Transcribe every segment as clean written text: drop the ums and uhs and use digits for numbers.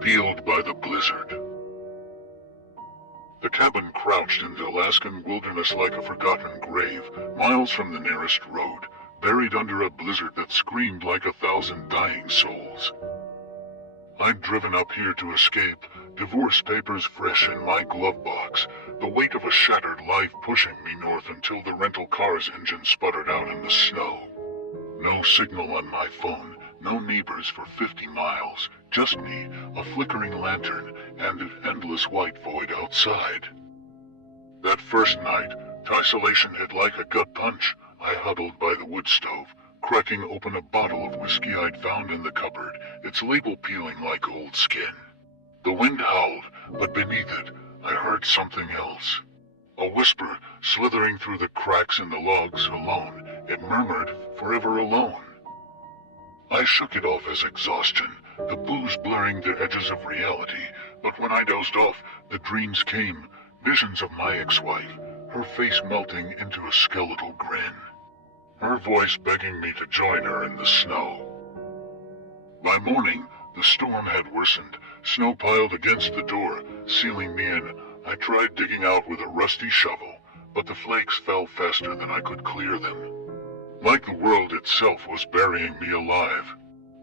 peeled by the blizzard. The cabin crouched in the Alaskan wilderness like a forgotten grave, miles from the nearest road, buried under a blizzard that screamed like 1,000 dying souls. I'd driven up here to escape, divorce papers fresh in my glove box, the weight of a shattered life pushing me north until the rental car's engine sputtered out in the snow. No signal on my phone, no neighbors for 50 miles, just me, a flickering lantern, and an endless white void outside. That first night, isolation hit like a gut punch. I huddled by the wood stove, cracking open a bottle of whiskey I'd found in the cupboard, its label peeling like old skin. The wind howled, but beneath it, I heard something else. A whisper slithering through the cracks in the logs. Alone, it murmured, forever alone. I shook it off as exhaustion, the booze blurring the edges of reality, but when I dozed off, the dreams came, visions of my ex-wife, her face melting into a skeletal grin. Her voice begging me to join her in the snow. By morning, the storm had worsened, snow piled against the door, sealing me in. I tried digging out with a rusty shovel, but the flakes fell faster than I could clear them. Like the world itself was burying me alive.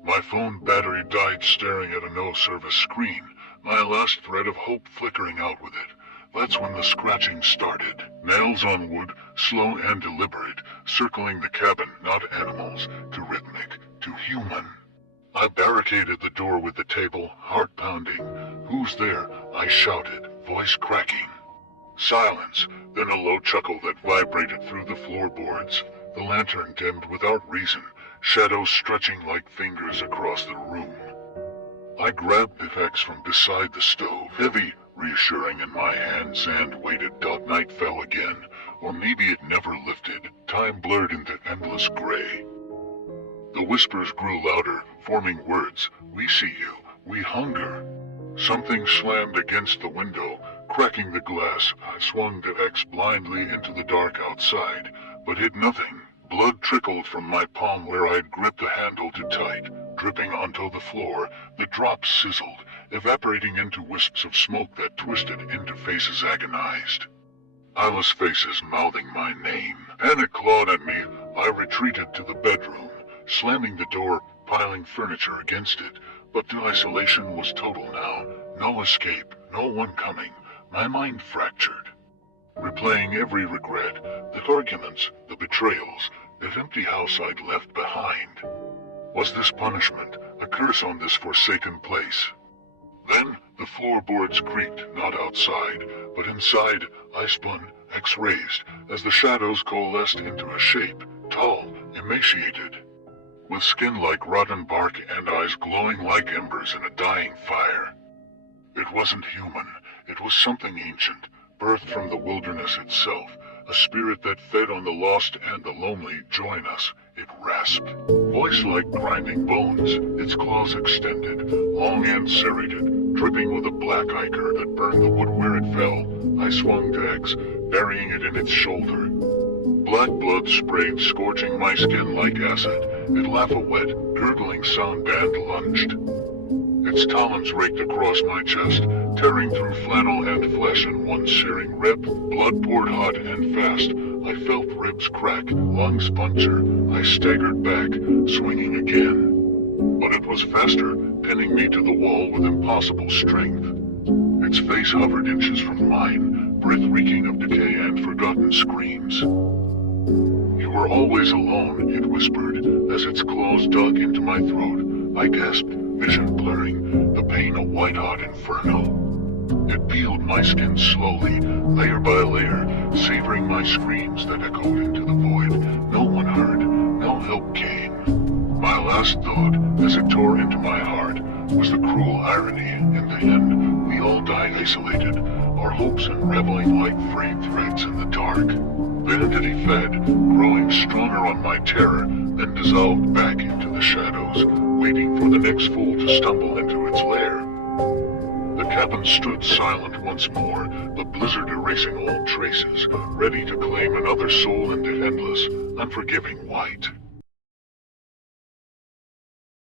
My phone battery died staring at a no-service screen, my last thread of hope flickering out with it. That's when the scratching started. Nails on wood, slow and deliberate, circling the cabin, not animals, too rhythmic, too human. I barricaded the door with the table, heart pounding. "Who's there?" I shouted, voice cracking. Silence, then a low chuckle that vibrated through the floorboards. The lantern dimmed without reason, shadows stretching like fingers across the room. I grabbed the axe from beside the stove, heavy, reassuring in my hands, and waited. Night fell again, or maybe it never lifted. Time blurred into endless gray. The whispers grew louder, forming words. "We see you. We hunger." Something slammed against the window, cracking the glass. I swung the axe blindly into the dark outside, but hit nothing. Blood trickled from my palm where I'd gripped the handle too tight, dripping onto the floor. The drops sizzled, evaporating into wisps of smoke that twisted into faces agonized. Eyeless faces mouthing my name. Panic clawed at me. I retreated to the bedroom, slamming the door, piling furniture against it. But the isolation was total now. No escape, no one coming. My mind fractured, replaying every regret, the arguments, the betrayals, that empty house I'd left behind. Was this punishment, a curse on this forsaken place? Then the floorboards creaked, not outside, but inside. I spun, X-raised, as the shadows coalesced into a shape, tall, emaciated, with skin like rotten bark and eyes glowing like embers in a dying fire. It wasn't human, it was something ancient, birthed from the wilderness itself, a spirit that fed on the lost and the lonely. "Join us," it rasped. Voice like grinding bones, its claws extended, long and serrated, dripping with a black ichor that burned the wood where it fell. I swung to X, burying it in its shoulder. Black blood sprayed, scorching my skin like acid. It laughed a wet, gurgling sound and lunged. Its talons raked across my chest, tearing through flannel and flesh in one searing rip. Blood poured hot and fast. I felt ribs crack, lungs puncture. I staggered back, swinging again. But it was faster, pinning me to the wall with impossible strength. Its face hovered inches from mine, breath reeking of decay and forgotten screams. "You were always alone," it whispered, as its claws dug into my throat. I gasped, vision blurring, the pain a white-hot inferno. It peeled my skin slowly, layer by layer, savoring my screams that echoed into the void. No one heard, no help came. My last thought, as it tore into my heart, was the cruel irony. In the end, we all died isolated, our hopes unraveling like frayed threads in the dark. The entity fed, growing stronger on my terror, then dissolved back into the shadows, waiting for the next fool to stumble into its lair. The cabin stood silent once more, the blizzard erasing all traces, ready to claim another soul in the endless, unforgiving white.